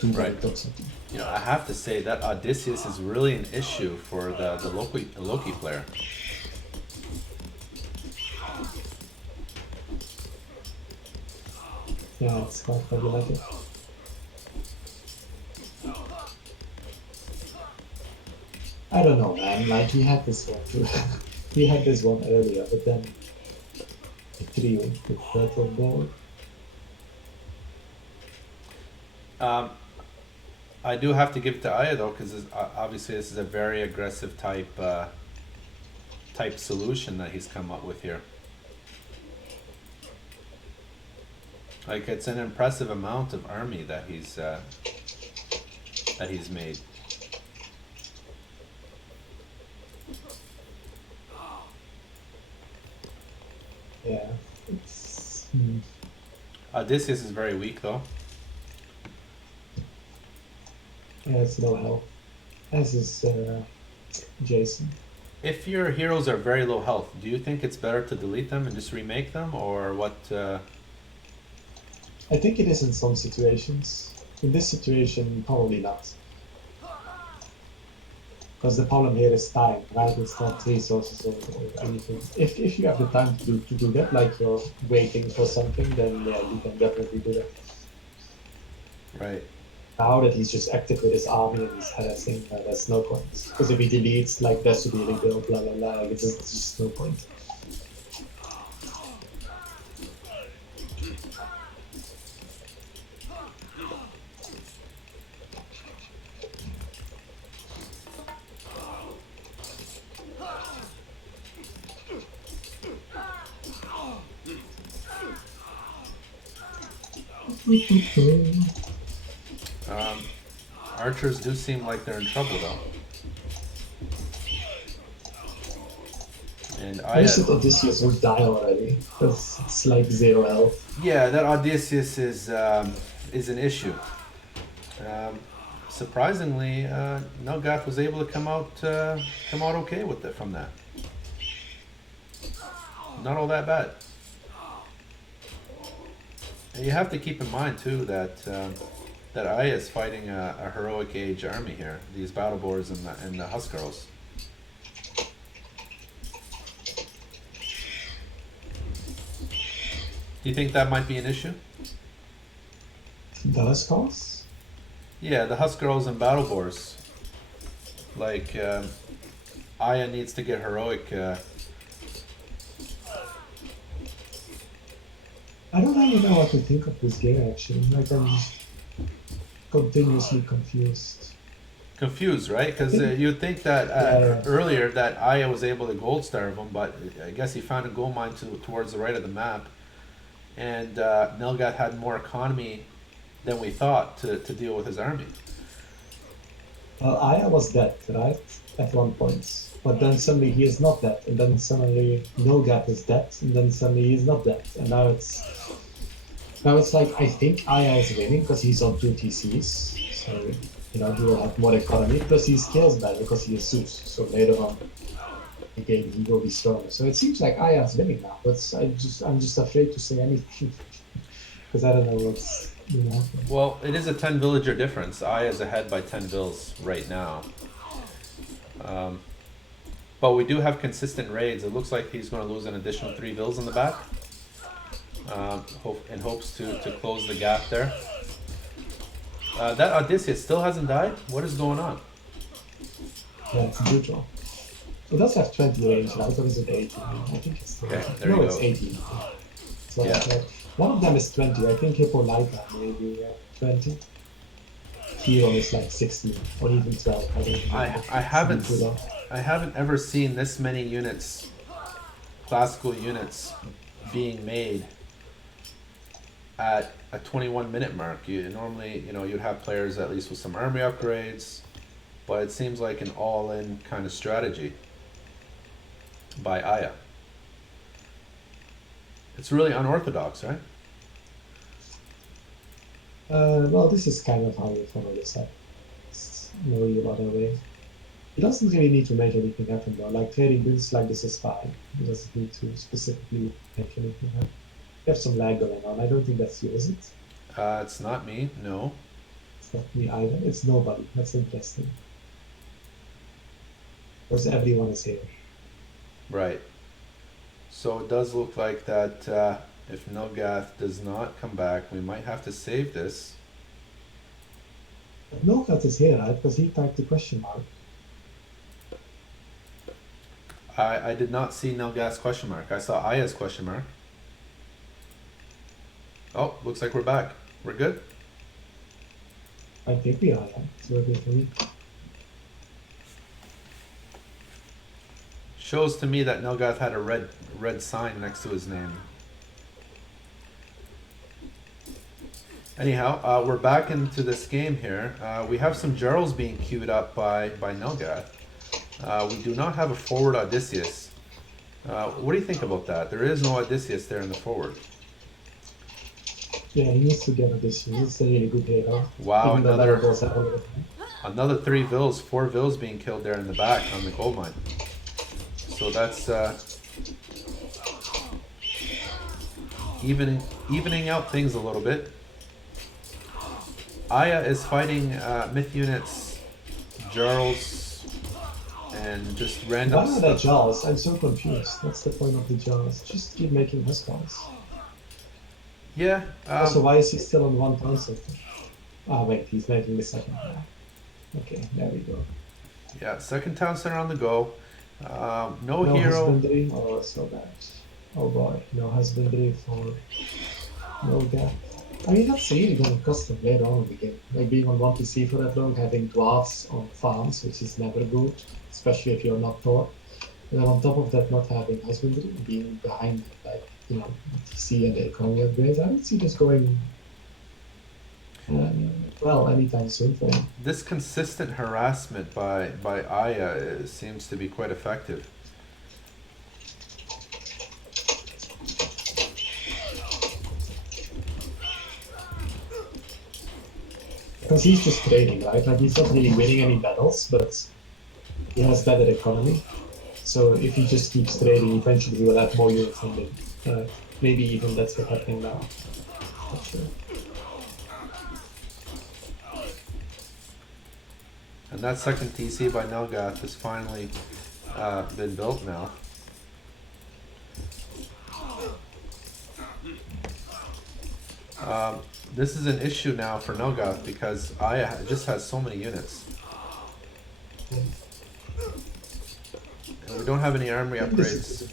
too many Right. toxicity. I have to say that Odysseus is really an issue for the Loki player. Yeah, it's quite problematic. I don't know, man. Like he had this one too. He had this one earlier, but then the trio with Turtle Ball. Um, I do have to give it to Ayah though, because obviously this is a very aggressive type solution that he's come up with here. Like it's an impressive amount of army that he's made. Yeah, it's Odysseus is very weak though. yeah, it's low health. As is Jason. If your heroes are very low health, do you think it's better to delete them and just remake them, or what? I think it is in some situations. In this situation, probably not. Because the problem here is time, right? It's not resources or anything. If you have the time to do that, like you're waiting for something, then yeah, you can definitely do that. Right. Now that he's just active with his army and he's harassing, there's no point. Because if he deletes, like, that's to be rebuilt, blah, blah, blah, like, it's just no point. Um, Archers do seem like they're in trouble though, and I wish Ayah. that Odysseus would die already, because it's like zero health. Yeah, that Odysseus is an issue. Um, Surprisingly, Nulgath was able to come out okay with it from that. Not all that bad. And you have to keep in mind too that Ayah is fighting a heroic age army here. These battle boars and the Huskarls. Do you think that might be an issue? Does cause? Yeah, the Huskarls and battle boars. Like Ayah needs to get heroic. I don't really know what to think of this game, actually. Like, I'm continuously confused. Confused, right? I Because think, you'd think that yeah, earlier that Ayah was able to gold starve him, but I guess he found a gold mine towards the right of the map, and Nilgat had more economy than we thought to deal with his army. well, Aya was dead, right? At one point. But then suddenly he is not dead. And then suddenly Nulgath is dead. And then suddenly he's not dead. And now it's like I think Aya is winning because he's on two TCs. So he will have more economy. Plus he scales better because he is Zeus. So later on the game he will be stronger. So it seems like Aya is winning now. But I'm just afraid to say anything because I don't know what's gonna happen. Well, it is a 10 villager difference. Ayah is ahead by 10 vills right now. Um, but we do have consistent raids. It looks like he's going to lose an additional 3 vills in the back. In hopes to close the gap there. That Odysseus still hasn't died? What is going on? Yeah, it's brutal. It does have 20 range, right? Or is it 18? I think it's Okay, 20. there you No, it's go. 18. That's what I Yeah. thought. One of them is 20. I think Hippolyta maybe 20. Hero is like 16 or even 12. I don't I remember. I It's a bit haven't too long. I haven't ever seen this many units, classical units, being made at a 21-minute mark. You normally, you'd have players at least with some army upgrades, but it seems like an all-in kind of strategy by Ayah. It's really unorthodox, right? Well, this is kind of how you follow this up. It's no real other way. He doesn't really need to make anything happen though. Like trading builds like this is fine. He doesn't need to specifically make anything happen. You have some lag going on. I don't think that's you, is it? It's not me, no. It's not me either. It's nobody. That's interesting. Because everyone is here. Right. So it does look like that if Nulgath does not come back, we might have to save this. But Nulgath is here, right? Because he typed the question mark. I did not see Nulgath's question mark. I saw Ayah's question mark. Oh, looks like we're back. We're good? I think we are. Yeah. It's working for me. Shows to me that Nulgath had a red sign next to his name. Anyhow, we're back into this game here. We have some Jarls being queued up by Nulgath. We do not have a forward Odysseus. What do you think about that? There is no Odysseus there in the forward. Yeah, he needs to get addition. He's a really good hero. Wow, Even though variables have a little bit. another 4 vills being killed there in the back on the gold mine. So that's evening out things a little bit. Ayah is fighting myth units, Jarls, and just random Why are there stuff. jars? I'm so confused. What's the point of the jars? Just keep making husbands. Yeah. Also, why is he still on one console? Ah, wait, he's making the second one. Okay, there we go. Yeah, second town center on the go. No No hero. husbandry? Oh, so bad. Oh boy, no husbandry for no gap. I mean, that's really going to cost him later on in the game. Like being on 1PC for that long, having dwarves on farms, which is never good, especially if you're not Thor. And then on top of that, not having husbandry, being behind, like, TC and the economy upgrades, I don't see this going well anytime soon for him. This consistent harassment by Ayah seems to be quite effective. Because he's just trading, right? Like, he's not really winning any battles, but he has better economy. So if he just keeps trading, eventually he will have more units on him. Maybe even that's what's happening now. Not sure. And that second TC by Nulgath has finally been built now. This is an issue now for Nulgath because Ayah just has so many units. And we don't have any armory upgrades.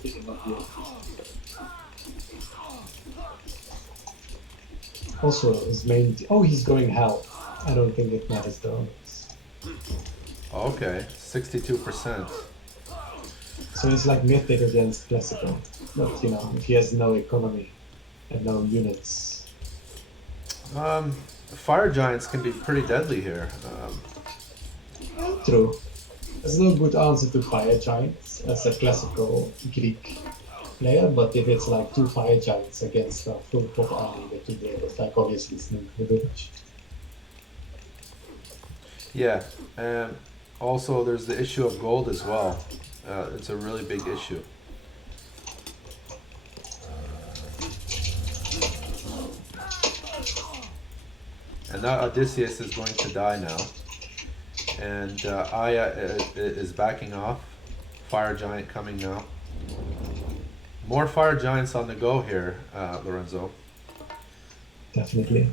Also, his main. Oh, he's going hell. I don't think it matters though. Okay, 62%. So it's like mythic against classical. But if he has no economy and no units. Fire giants can be pretty deadly here. True. There's no good answer to fire giants as a classical Greek player, but if it's like two fire giants against a full pop army with two builders, like obviously it's not going to do much. Yeah, and also there's the issue of gold as well. It's a really big issue. And now Odysseus is going to die now. And Ayah is backing off. Fire giant coming now. More fire giants on the go here, Lorenzo. Definitely.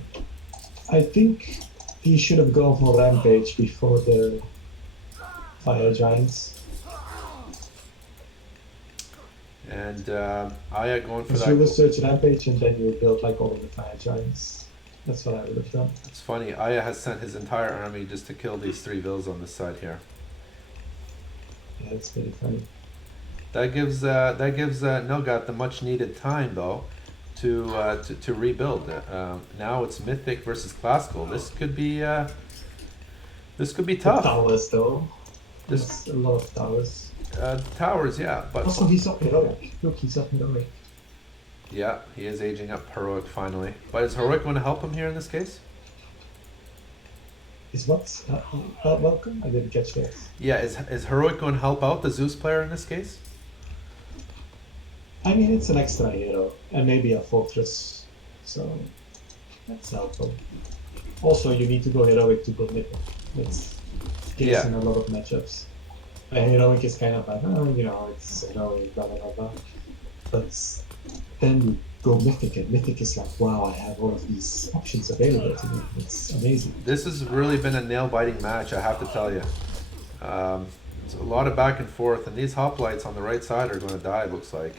I think he should have gone for Rampage before the fire giants. And Ayah going for Because you will that. search Rampage and then you will build like all of the fire giants. That's what I would have done. It's funny, Ayah has sent his entire army just to kill these 3 vills on this side here. Yeah, it's pretty funny. That gives Nulgath the much needed time though to rebuild. Now it's mythic versus classical. This could be The tough. towers though. This There's a lot of towers. towers, yeah, but Also, he's up heroic. Look, he's up heroic. yeah, he is aging up heroic finally. But is heroic going to help him here in this case? Is what? Welcome? I didn't catch that. Yeah, is Heroic going to help out the Zeus player in this case? I mean, it's an extra hero and maybe a fortress, so that's helpful. Also, you need to go heroic to go mythic. That's the case Yeah, in a lot of matchups. A heroic is kind of like, oh, it's heroic, blah blah blah blah. But then you go mythic, and mythic is like, wow, I have all of these options available to me. It's amazing. this has really been a nail-biting match, I have to tell you. It's a lot of back and forth, and these hoplites on the right side are going to die, it looks like.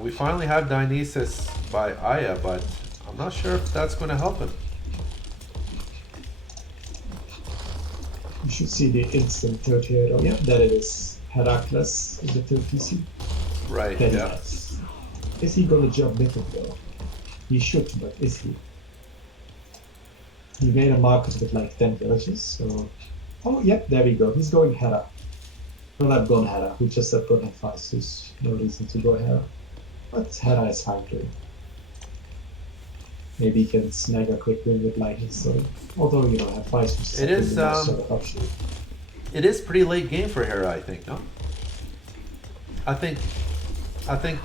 We finally have Dionysus by Ayah, but I'm not sure if that's going to help him. You should see the instant third hero. Yeah, there it is. Heracles is the third PC. Right, Very yeah. nice. Is he gonna jump mythic though? He should, but is he? He made a market with like 10 villages, so. Oh, yep, there we go. He's going Hera. Well, I've gone Hera. We just said don't have There's no reason to go Hera. But Hera is fine too. Maybe he can snag a quick win with lightning sword. Although, Hephaestus is It something is the most sort of option. it is pretty late game for Hera, I think. No, I think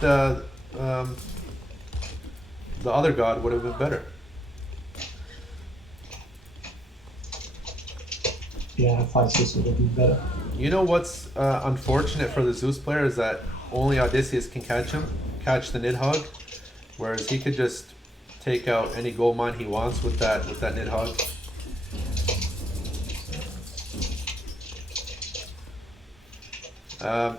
um, the other god would have been better. Yeah, Hephaestus would have been better. You know what's unfortunate for the Zeus player is that only Odysseus can catch the Nidhogg, whereas he could just take out any gold mine he wants with that Nidhogg. Um,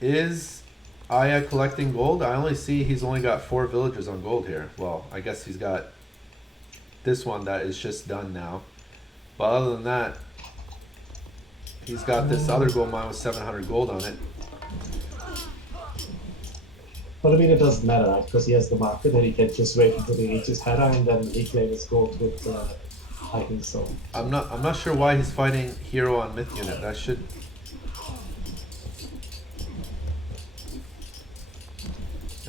is Ayah collecting gold? I only see he's only got 4 villagers on gold here. Well, I guess he's got this one that is just done now. But other than that, he's got this other gold mine with 700 gold on it. But I mean, it doesn't matter, right? Because he has the market and he can just wait until he reaches Hera and then reclaim his gold with lightning sword. I'm not sure why he's fighting hero on myth unit. That should.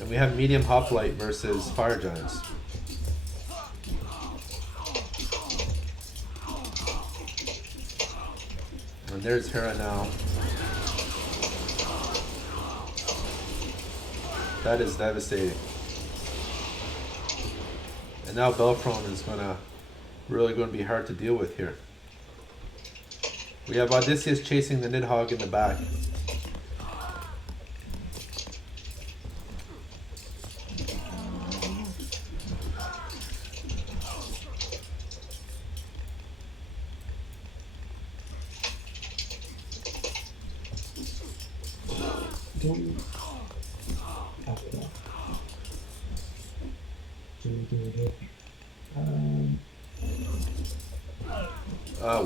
And we have medium hoplite versus fire giants. And there's Hera now. That is devastating. And now Belfron is really going to be hard to deal with here. We have Odysseus chasing the Nidhogg in the back.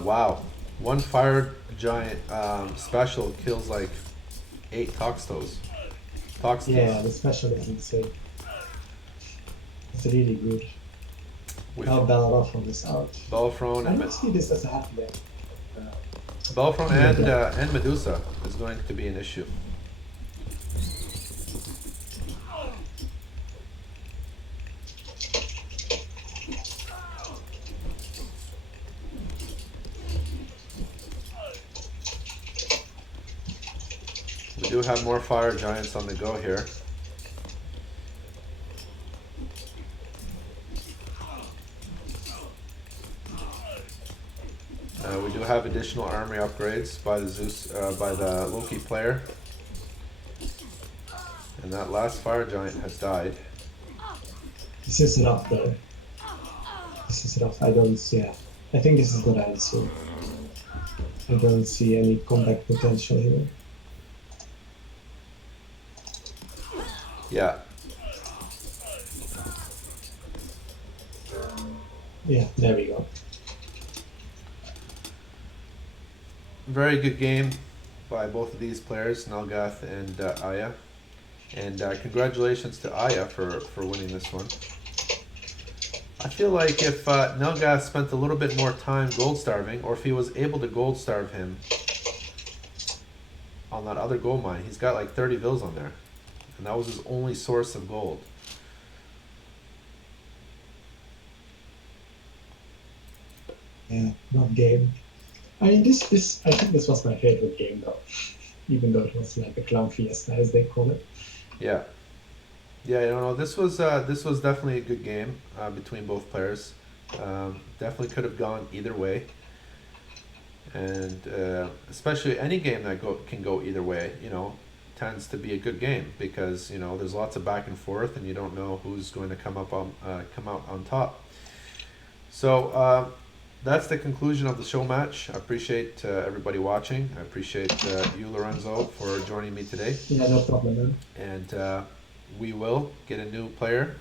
Wow. One fire giant special kills like 8 Toxtos. Yeah, the special is insane. It's really good. Now Belleroth on this out. Belfron I and don't see this as a happy end. Belfron and Medusa is going to be an issue. We do have more fire giants on the go here. We do have additional armory upgrades by the Loki player, and that last fire giant has died. This is rough though. This is rough. I don't see. Yeah. I think this is gonna end soon. I don't see any comeback potential here. Yeah. Yeah, there we go. Very good game by both of these players, Nulgath and Ayah. And congratulations to Ayah for winning this one. I feel like if Nulgath spent a little bit more time gold starving, or if he was able to gold starve him on that other gold mine, he's got like 30 vills on there. And that was his only source of gold. Yeah, not game. I mean, this I think this was my favorite game though, even though it was like a clown fiesta as they call it. Yeah, yeah. You know, this was definitely a good game between both players. Definitely could have gone either way, and especially any game that can go either way. You know, tends to be a good game because you know there's lots of back and forth, and you don't know who's going to come out on top. So that's the conclusion of the show match. I appreciate everybody watching. I appreciate you, Lorenzo, for joining me today. Yeah, no problem, man. And we will get a new player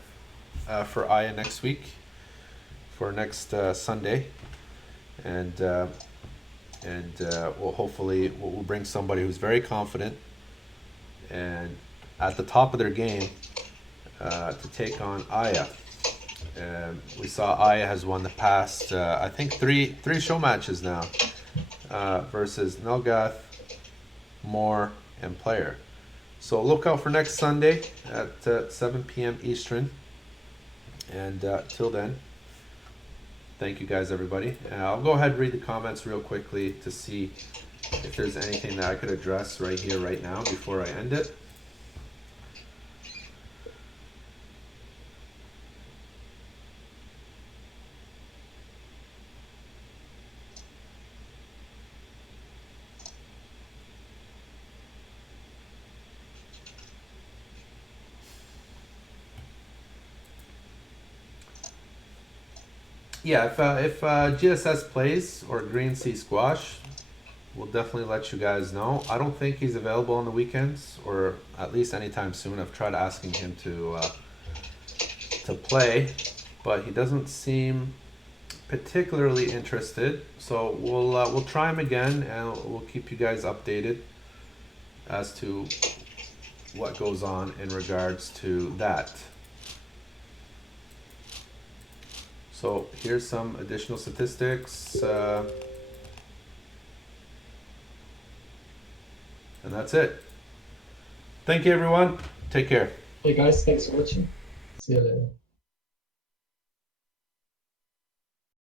for Ayah next week, for next Sunday. And we'll hopefully we'll bring somebody who's very confident and at the top of their game to take on Ayah. We saw Ayah has won the past, I think three show matches now versus Nulgath, Moore, and Player. So look out for next Sunday at 7 p.m. Eastern. And till then, thank you guys, everybody. I'll go ahead and read the comments real quickly to see if there's anything that I could address right here, right now, before I end it. Yeah, if GSS plays or Green Sea Squash, we'll definitely let you guys know. I don't think he's available on the weekends or at least anytime soon. I've tried asking him to play, but he doesn't seem particularly interested. So we'll try him again and we'll keep you guys updated as to what goes on in regards to that. So here's some additional statistics, and that's it. Thank you, everyone. Take care. Hey guys, thanks for watching. See you later.